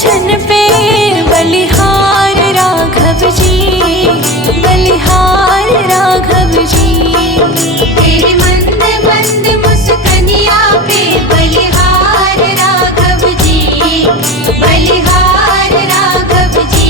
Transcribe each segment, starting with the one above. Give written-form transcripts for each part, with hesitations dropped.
छन पे बलिहार राघव जी, बलिहार राघव जी। तेरे मंद मंद मुस्कनिया पे बलिहार राघव जी, बलिहार राघव जी।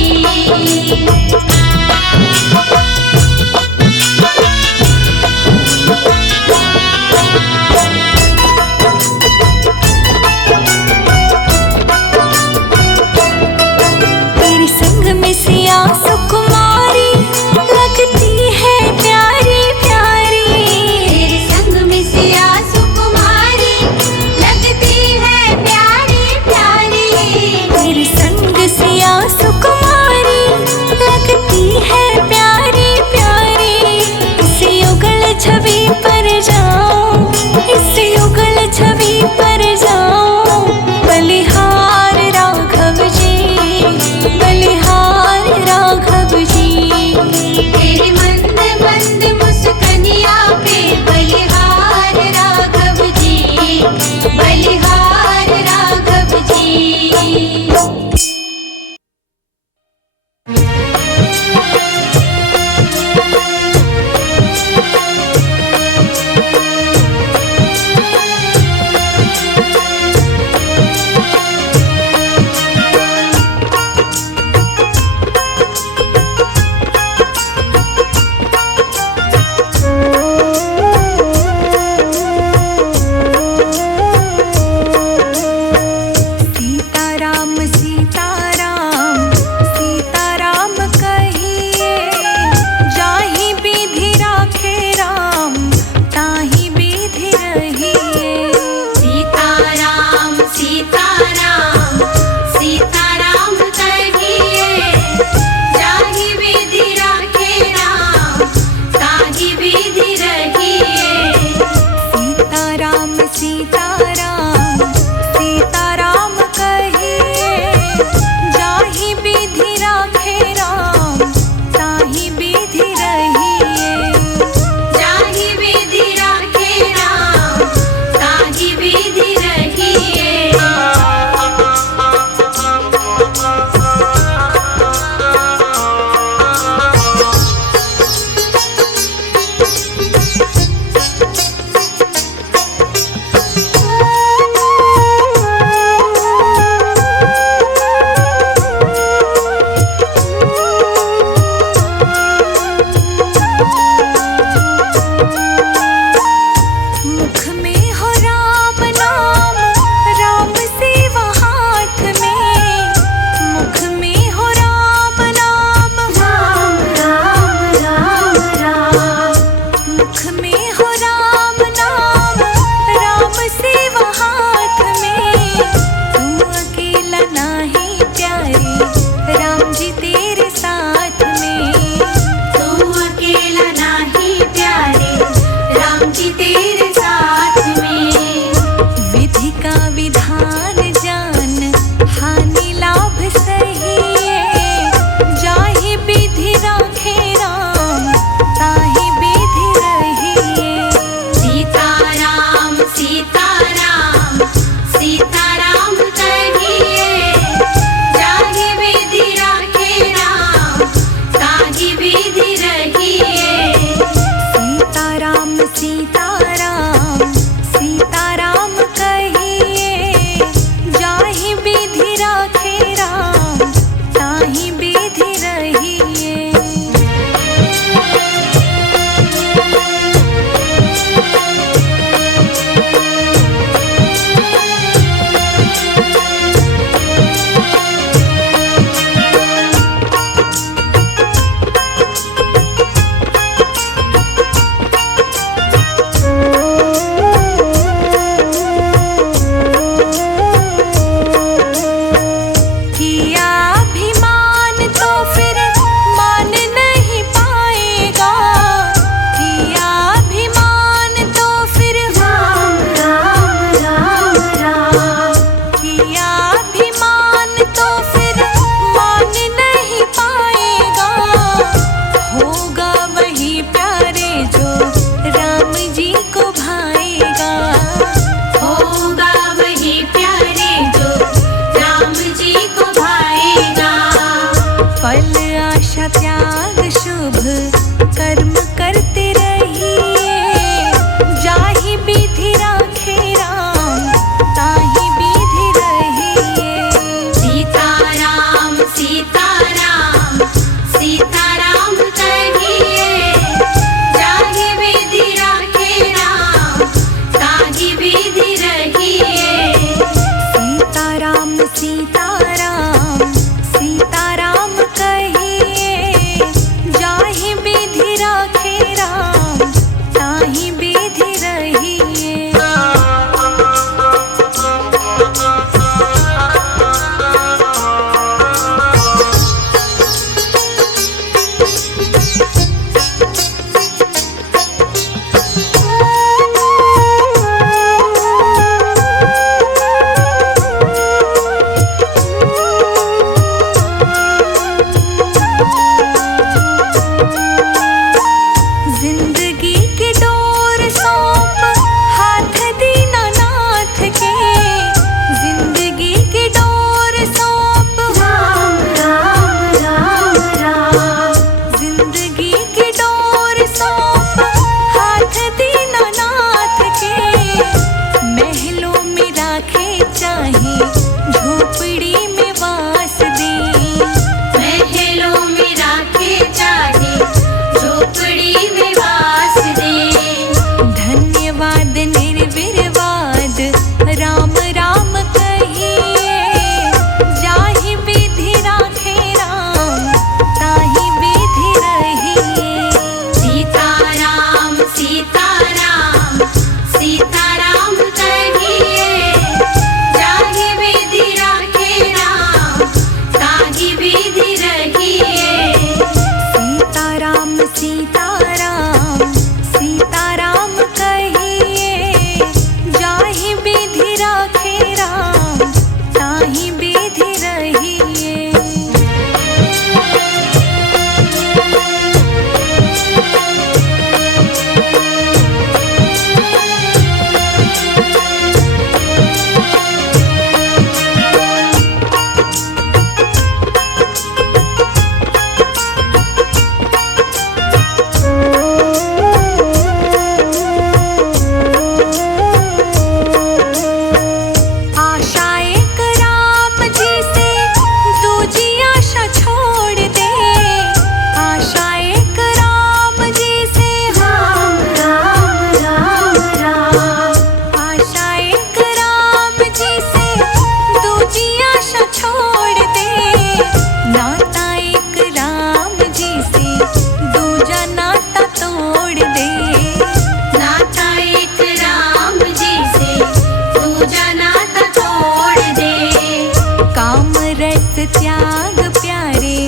त्याग प्यारे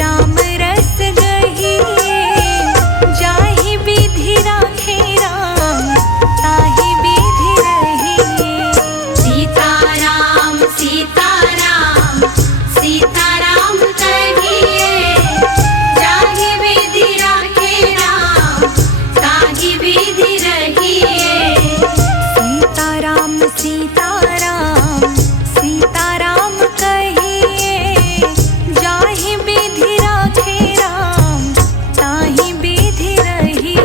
राम रस गहिए जाहि विधि राखे राम ताहि विधि रहिए। सीताराम सीताराम सीताराम कहिए जाहि विधि राखे राम ताहि विधि रहिए। सीताराम सीताराम सीताराम कहिए जाहि विधि राखे राम ताहि विधि रहिए।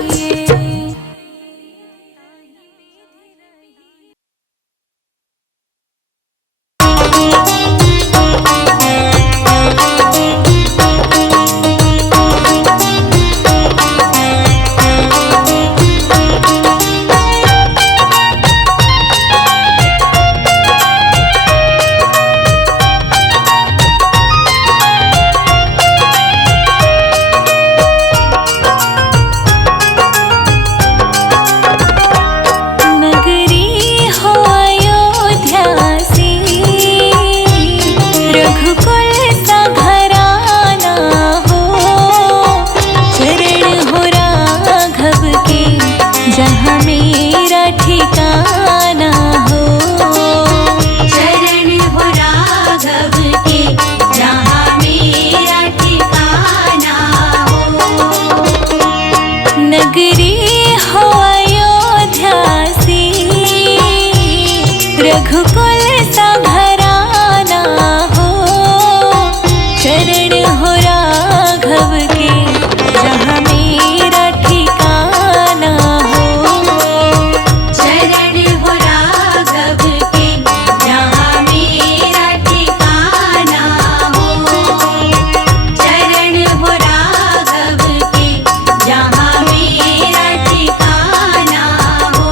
नगरी हो अयोध्या सी रघुकुल सा घराना हो। चरण हो राघव के जहाँ मेरा ठिकाना हो। चरण हो राघव के जहाँ मेरा ठिकाना हो। नगरी हो अयोध्या सी रघुकुल सा घराना हो। चरण हो राघव के जहाँ मेरा ठिकाना हो। चरण हो राघव के जहाँ मेरा ठिकाना हो। चरण हो राघव के जहाँ मेरा ठिकाना हो।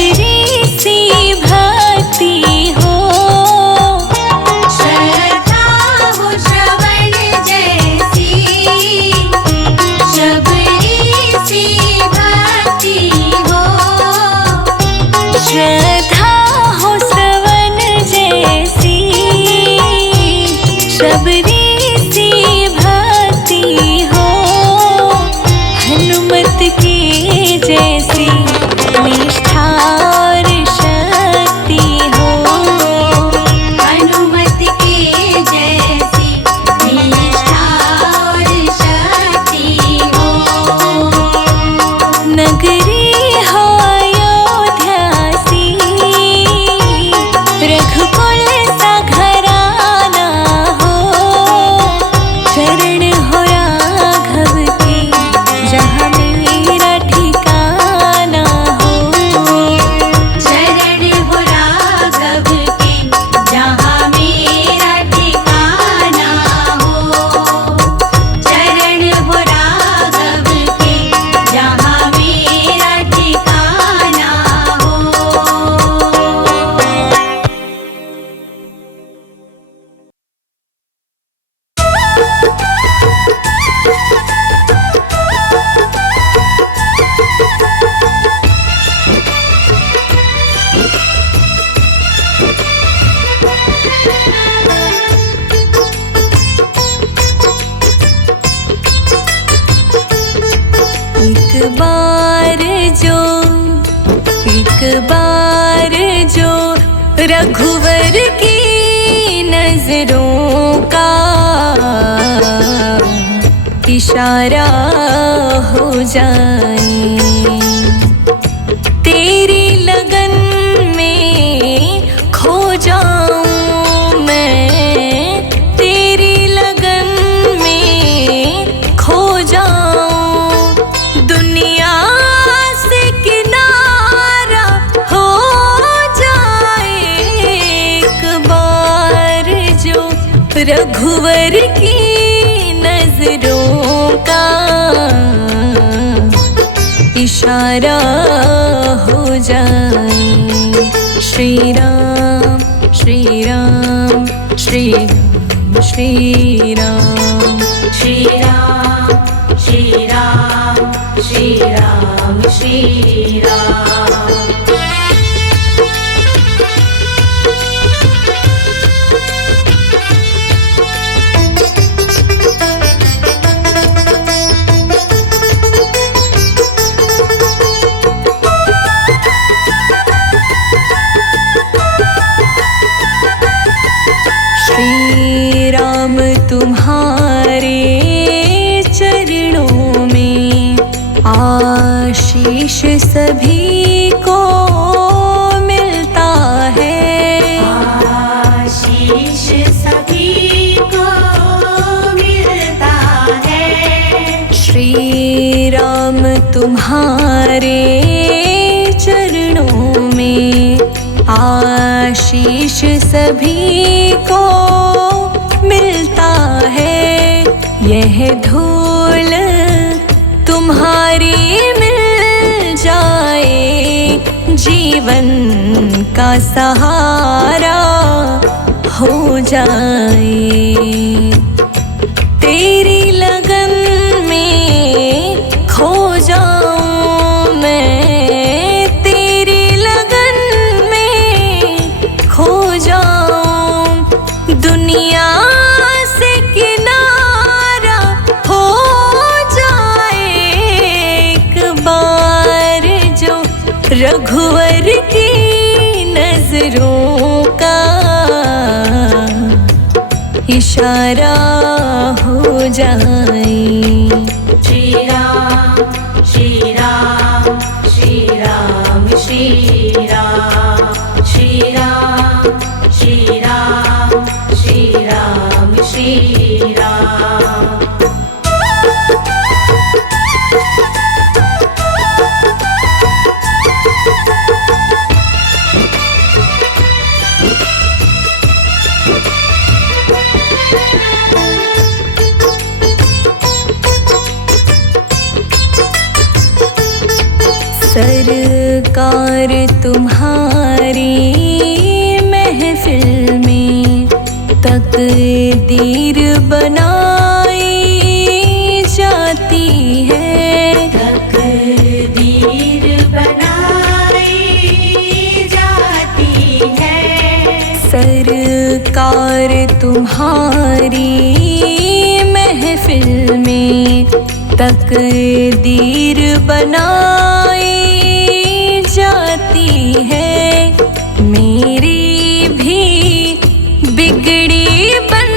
शबरी सी भक्ति हो, श्रद्धा हो श्रवण जैसी, शबरी सी भक्ति हो, श्रद्धा हो श्रवण जैसी, शबरी सी भक्ति हो, हनुमत के जैसी निष्ठा और शक्ति हो, हनुमत के जैसी निष्ठा और शक्ति हो, नगरी हो अयोध्या सी, रघुकुल सा घराना हो, चरण हो राघव के जहाँ मेरा ठिकाना हो, चरण हो राघव के जहाँ मेरा ठिकाना हो, चरण हो राघव के जहाँ मेरा ठिकाना हो। एक बार जो रघुवर की नजरों का इशारा हो जाए, तेरी लगन में खो जाऊं मैं, तेरी लगन में खो जाऊं, दुनिया से किनारा हो जाए, एक बार जो रघुवर की नजरों का इशारा हो जाए। श्री राम श्री राम श्री राम श्री राम श्री राम श्री राम श्री राम श्री राम। श्री राम तुम्हारे चरणों में आशीष सभी को मिलता है, आशीष सभी को मिलता है। श्री राम तुम्हारे चरणों में आशीष सभी को मिलता है, यह धूल तुम्हारी मिल जाए, जीवन का सहारा हो जाए, तेरी लगन में खो जाऊं मैं, तेरी लगन में खो जाऊं, दुनिया से किनारा हो जाए, एक बार जो रघुवर की नजरों का इशारा हो जाए। श्री राम श्री राम श्री राम श्री राम श्री राम श्री राम श्री राम श्री राम। बार तुम्हारी महफिल में तकदीर बनाई जाती है। मेरी भी बिगड़ी बन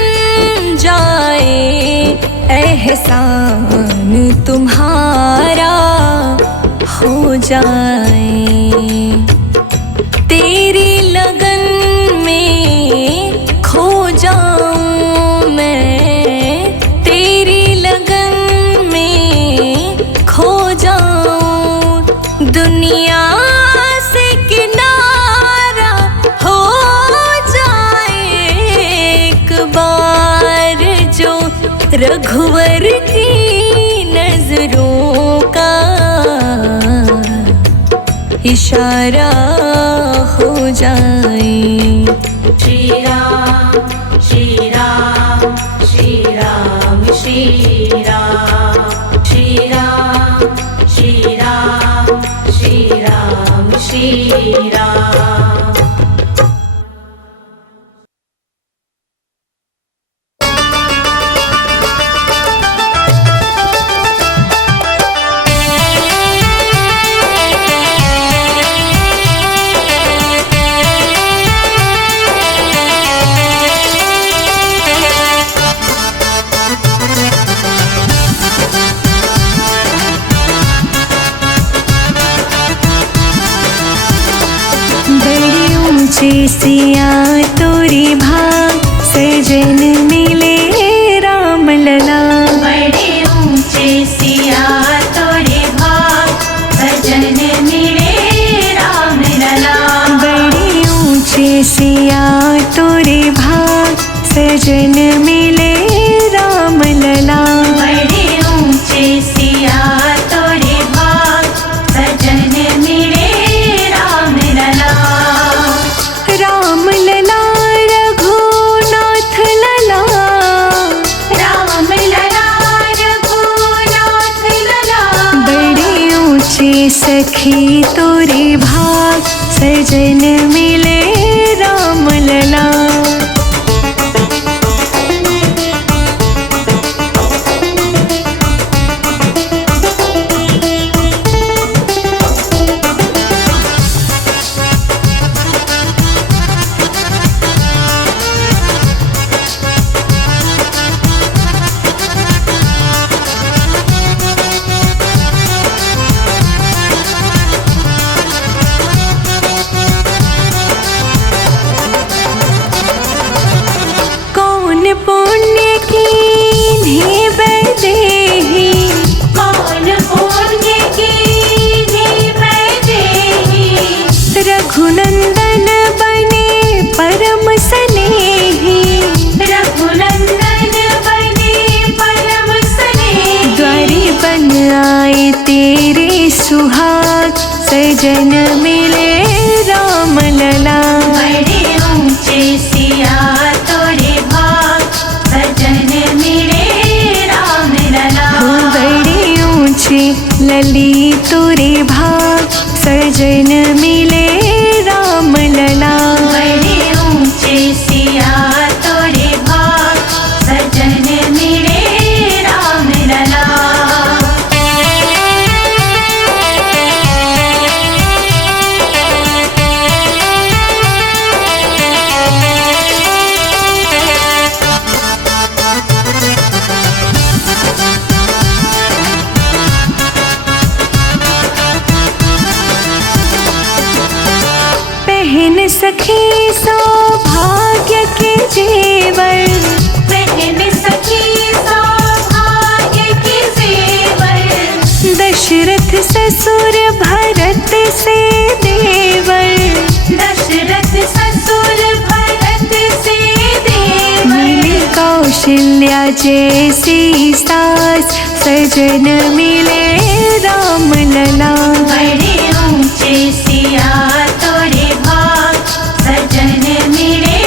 जाए एहसान तुम्हारा हो जाए। तेरी लगन में खो जाऊं मैं, तेरी लगन में खो जाऊं। दुनिया से किनारा हो जाए एक बार जो रघुवर की नजरों का इशारा हो जाए। श्री राम श्री राम श्री राम श्री राम श्री राम श्री राम श्री राम श्री राम। सिया तोरी भाग सजन मिले राम लला। बड़े ऊंचे सिया तोरे भाग सजन मिले राम लला। बड़े ऊंचे सिया तोरे भाग सजन मिले राम लला। बड़े ऊंचे सिया तोरे भाग सजन मिले राम लला। राम लला रघुनाथ लला, राम लला रघुनाथ लला। बड़े ऊंचे सखी तोरे भाग सजन मिले राम लला। पुण्य कीन्ही बैदेही, कौन पुण्य कीन्ही बैदेही। रघुनंदन बने परम स्नेही, रघुनंदन बने परम स्नेही। द्वारी बन आए तेरे सुहाग सजन मिले राम लला। बड़े ऊंचे सिया तोरे भाग सजन मिले राम लला। बड़े ऊंचे लली तोरे भाग सजन मिले राम लला। बड़े ऊंचे सिया तोरे भाग सजन मिले राम लला। पहन सखी सौभाग्य के जेवर, पहन सखी सौभाग्य के जेवर। दशरथ ससुर भरत से देवर, दशरथ ससुर भरत से देवर। मिली कौशल्या जैसी सास सजन मिले राम लला। बड़े ऊंचे सिया तोरे भाग सजन मिले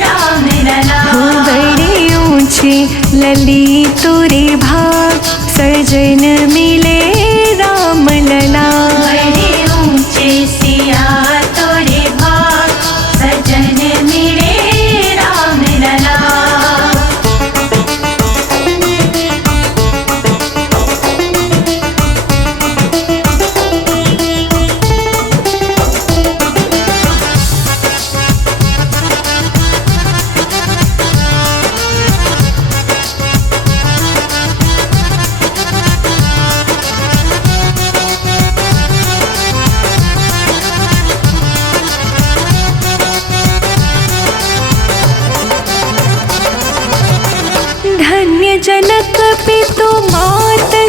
राम लला। बड़े ऊंचे लली तोरे भाग सजन मिले राम लला। बड़े ऊंचे सिया तोरे भाग सजन मिले राम लला।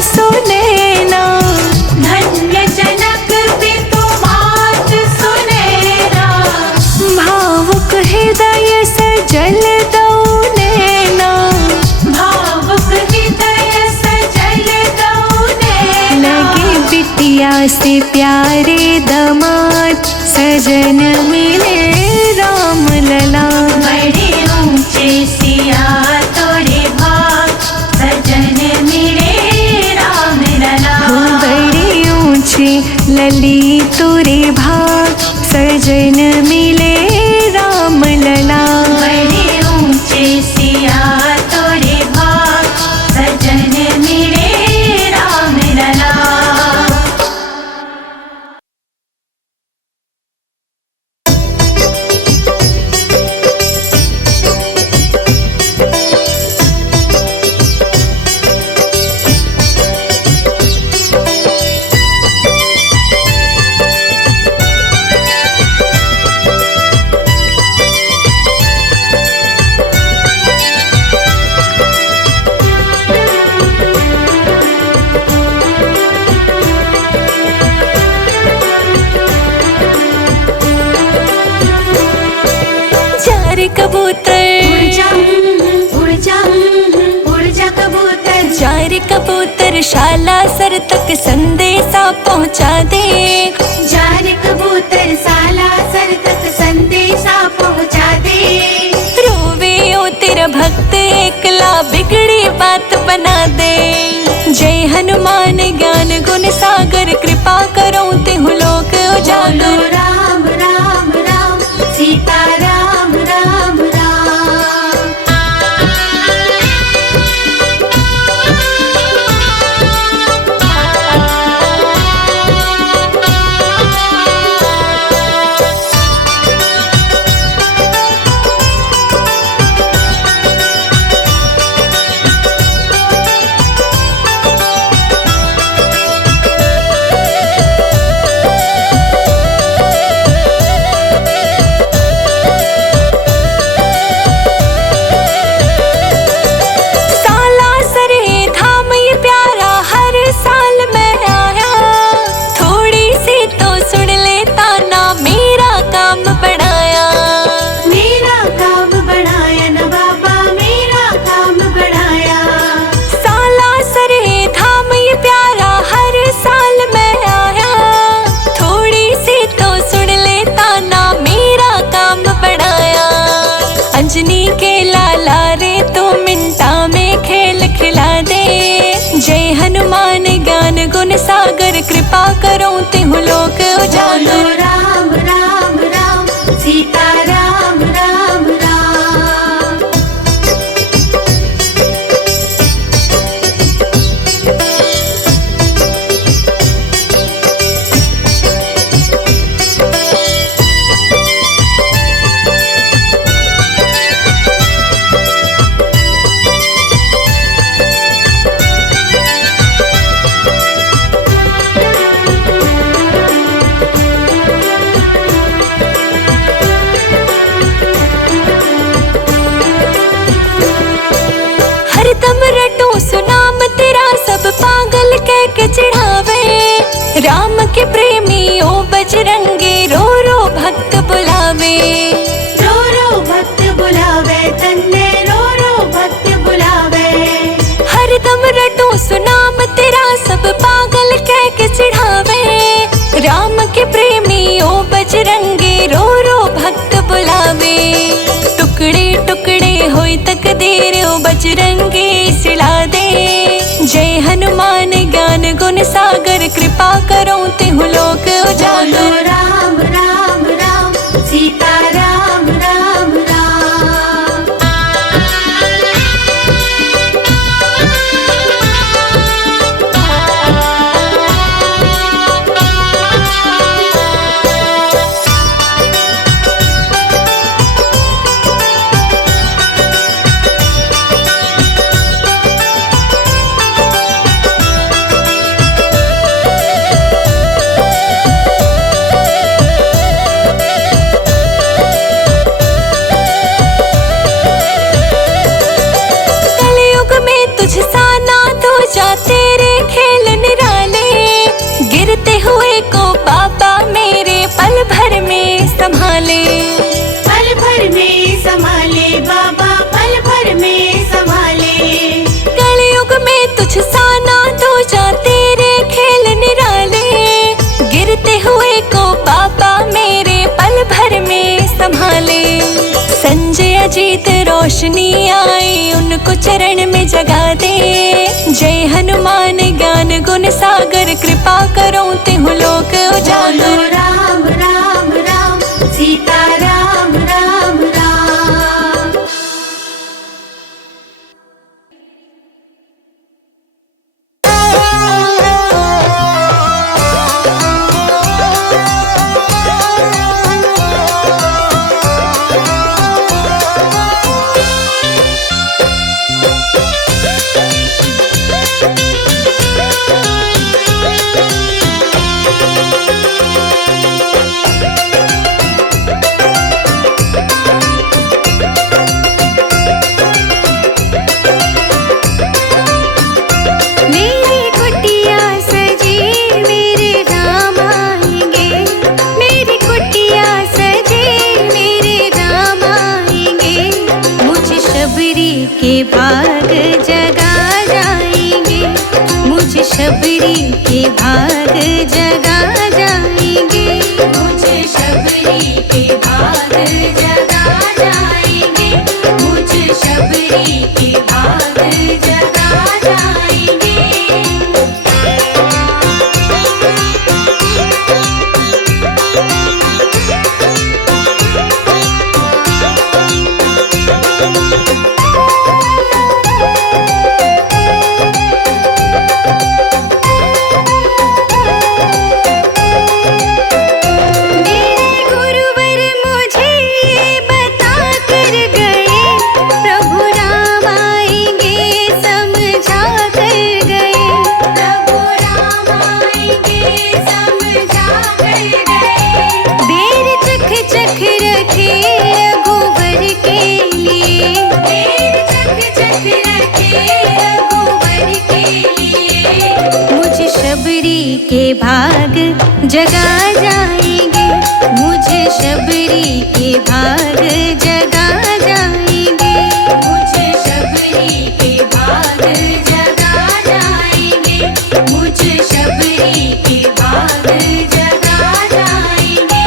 सुनैना। धन्य जनक पितु मात सुनैना। भावुक हृदय सजल दो नैना। भावुक हृदय सजल दो नैना। लगे बिटिया से प्यारे दमाद, सजन मिले राम लला। बड़े ऊंचे सिया तोरे भाग, सजन मिले राम लला। बड़े ऊंचे लली तुरे भाग, सजन मिले राम लला। बड़े ऊंचे सिया तोरे भाग, सजन मिले राम लला। चार कबूतर, उड़ जा उड़ जा कबूतर। चार कबूतर शाला सर तक संदेशा पहुंचा दे। चार कबूतर साला सर तक संदेशा पहुंचा दे। रोवे ओ तेरा भक्त एकला, बिगड़ी बात बना दे। जय हनुमान ज्ञान गुण सागर, कृपा करो तिहु लोक बोलो उजागर। राम राम राम, सीता राम राम राम। साला सरे धाम ये प्यारा, हर साल मैं आया। थोड़ी सी तो सुन लेता ना, मेरा काम बढ़ाया। मेरा काम बढ़ाया न बाबा, मेरा काम बढ़ाया। साला सरे धाम ये प्यारा, हर साल मैं आया। थोड़ी सी तो सुन लेता ना, मेरा काम बढ़ाया। अंजनी के लाला रे तो मिनटा में खेल खिला दे। जय हनुमान ज्ञान गुण सागर, कृपा करो तिहु लोक बोलो उजागर। राम राम राम, सीता राम राम राम। हरदम रटो सुनाम तेरा, सब पागल कह के चिढ़ावे। राम के प्रेमी ओ बजरंगी, रो रो भक्त बुलावे। रो रो भक्त बुलावे, तन्ने रो रो भक्त बुलावे। हरदम रटो सुनाम तेरा, सब पागल कह के चिढ़ावे। राम के प्रेमी ओ बजरंगी, रो रो भक्त बुलावे। टुकड़े टुकड़े होई तकदीर, ओ बजरंगी सिला दे। जय हनुमान ज्ञान गुण सागर, कृपा करो तिहु लोक बोलो उजागर। राम राम राम, सीता राम राम राम। संभाले। पल भर में संभाले बाबा, पल भर में संभाले। कलयुग में तुझ सा ना दूजा, तेरे खेल निराले। गिरते हुए को बाबा मेरे पल भर में संभाले। संजय अजीत रोशनी आई, उनको चरण में जगा दे। जय हनुमान ज्ञान गुण सागर, कृपा करो तिहु लोक उजागर। बोलो राम राम राम, सीता राम राम राम। भाग जगा जाएंगे, मुझे शबरी के भाग जगा जाएंगे। मुझे शबरी के भाग जगा जाएंगे, मुझे शबरी के भाग जगा जाएंगे। के भाग जगा जाएंगे, मुझे शबरी के भाग जगा जाएंगे। मुझे शबरी के भाग जगा जाएंगे, मुझे शबरी के भाग जगा जाएंगे।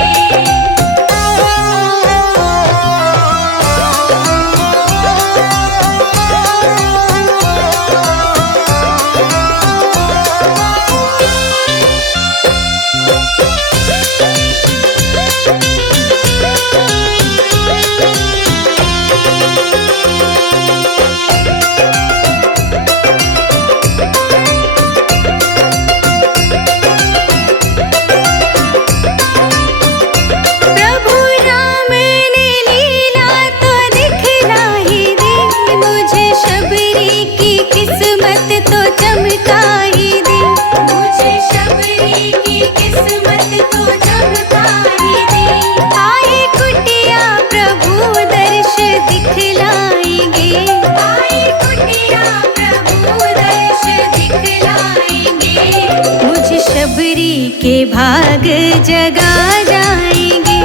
के भाग जगा जाएंगे,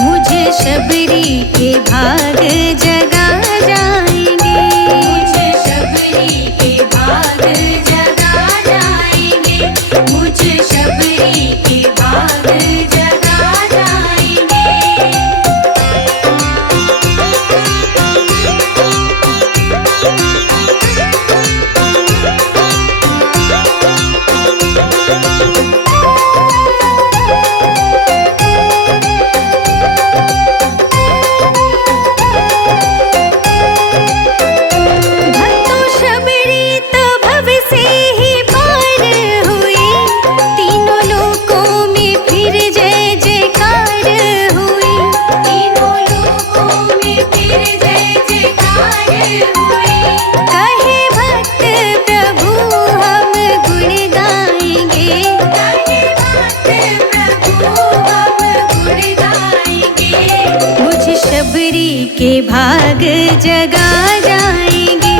मुझे शबरी के भाग जगा जाएंगे। मुझे शबरी के भाग जगा जाएंगे, मुझे शबरी के भाग जगा जाएंगे। के भाग जगा जाएंगे,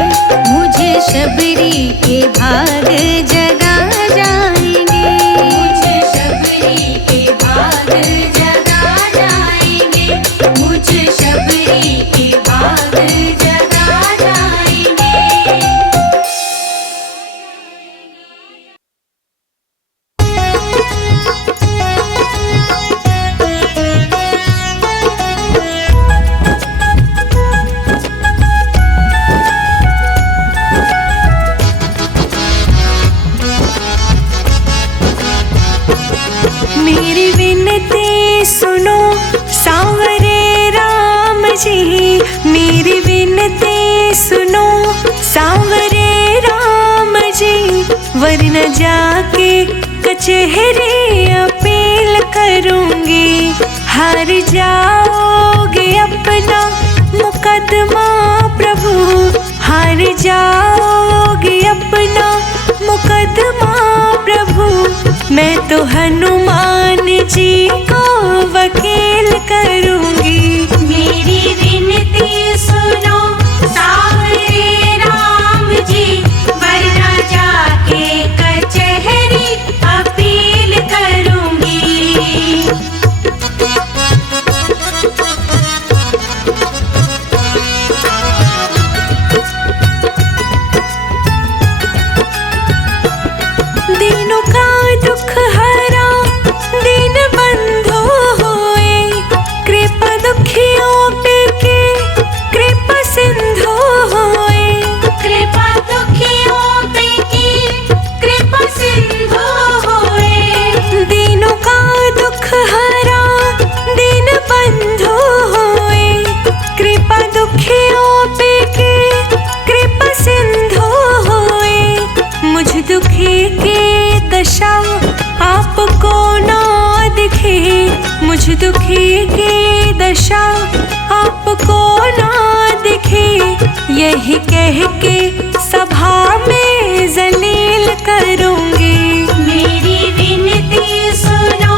मुझे शबरी के भाग जगा जाएंगे। मुझे शबरी के भाग जगा जाएंगे। सुनो सांवरे राम जी, वरना जाके कचहरी अपील करूंगी। हार जाओगे अपना मुकदमा प्रभु, हार जाओगे अपना मुकदमा प्रभु। मैं तो हनुमान जी को वकील करूंगी। मेरी विनती सुनो सांवरे राम जी, वरना जाके कचहरी अपील करूंगी। दीनों का दुख हरा दीन बंधु हुए, कृपा दुखियों पे के कृपा सिंधु हुए। कृपा दुखियों पे की कृपा सिंधु हुए। दीनों का दुख हरा दीन बंधु हुए, कृपा दुखियों पे के कृपा सिंधु हुए। मुझ दुखी की दशा आपको ना दिखे, मुझ दुखी की दशा आपको ना दिखे। यही कह के सभा में जलील करूंगी। मेरी विनती सुनो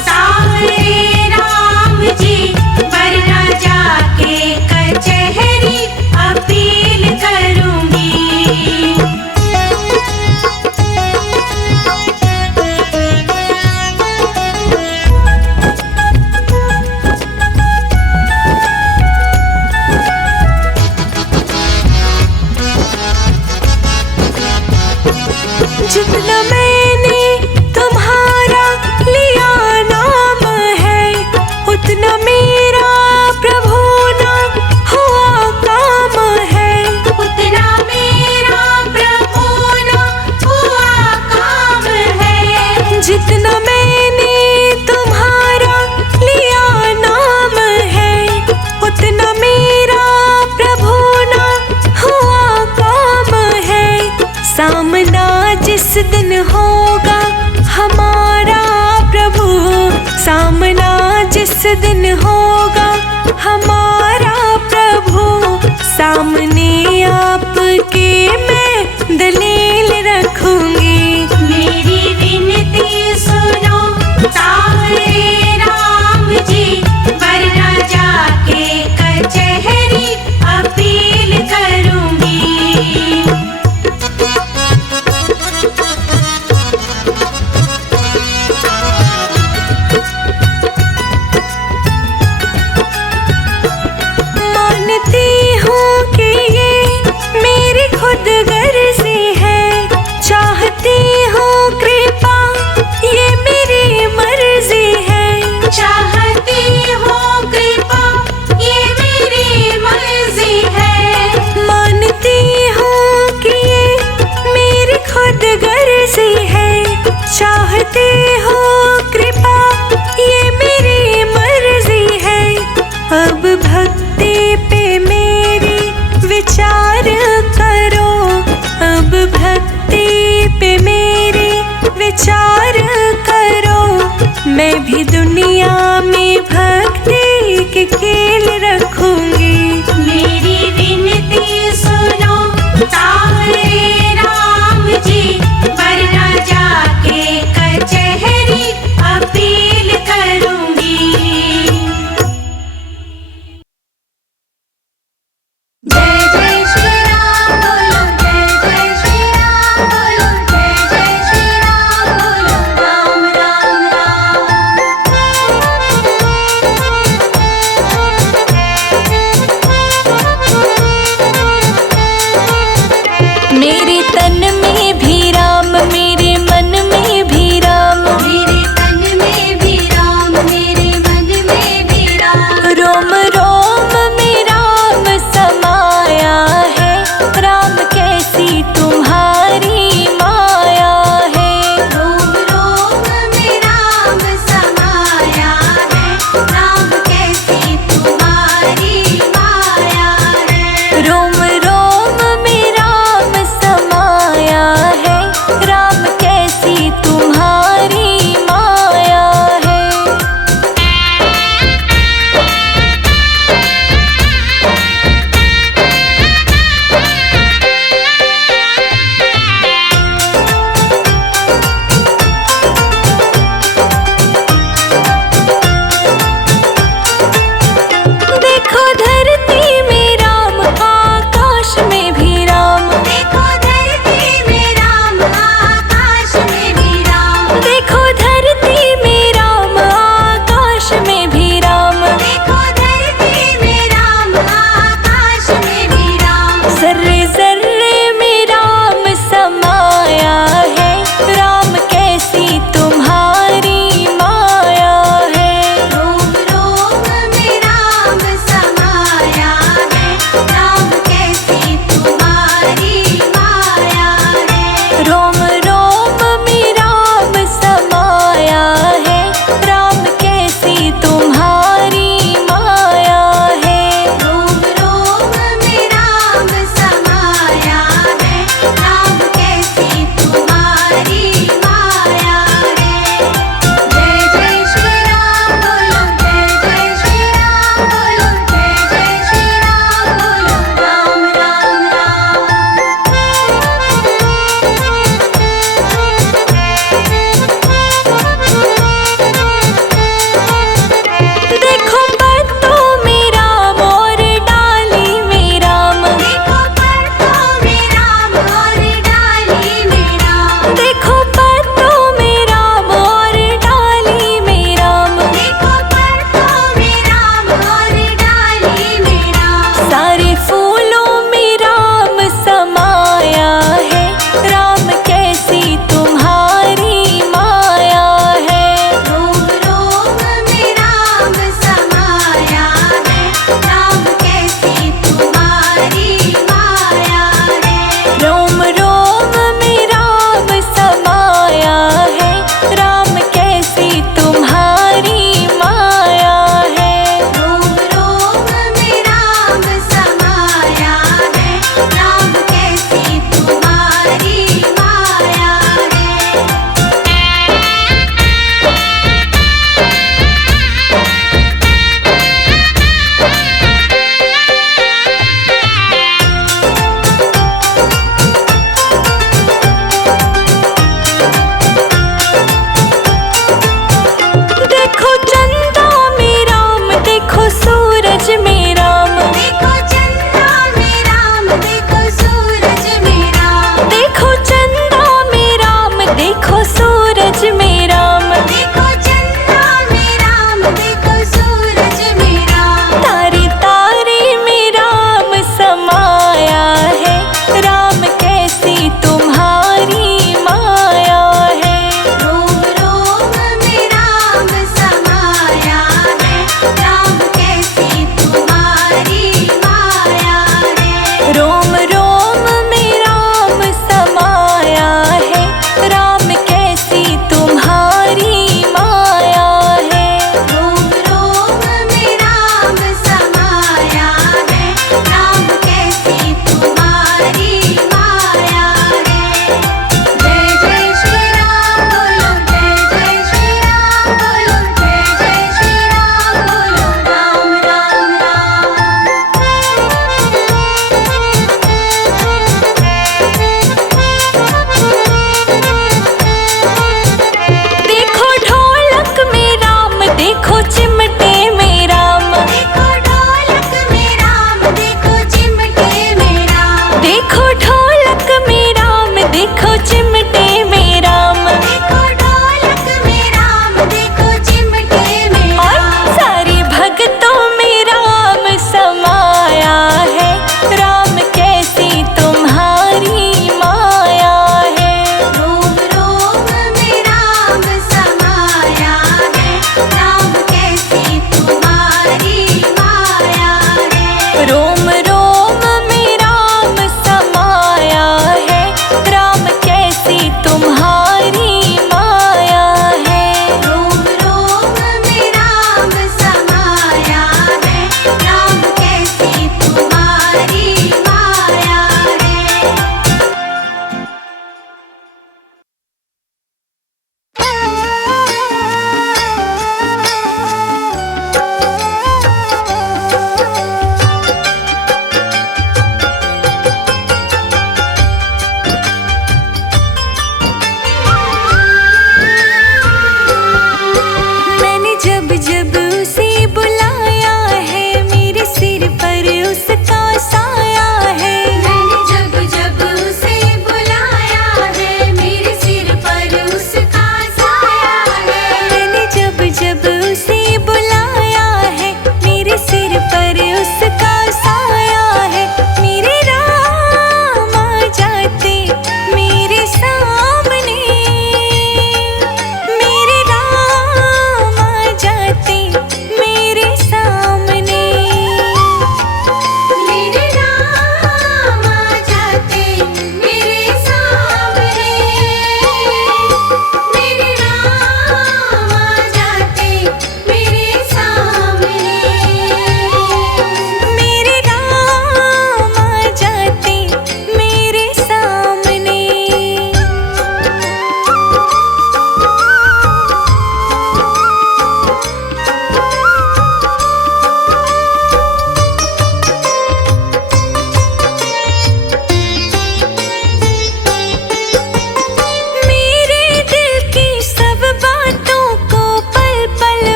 सांवरे राम जी, वरना जाके कचहरी अपील करूंगी। जितना मैंने तुम्हारा लिया नाम है, उतना मेरा प्रभु ना हुआ काम है। उतना मेरा प्रभु ना हुआ काम है। जितना मैंने तुम्हारा लिया नाम है, उतना मेरा प्रभु ना हुआ काम है। सामना जिस दिन होगा हमारा प्रभु, सामना जिस दिन हो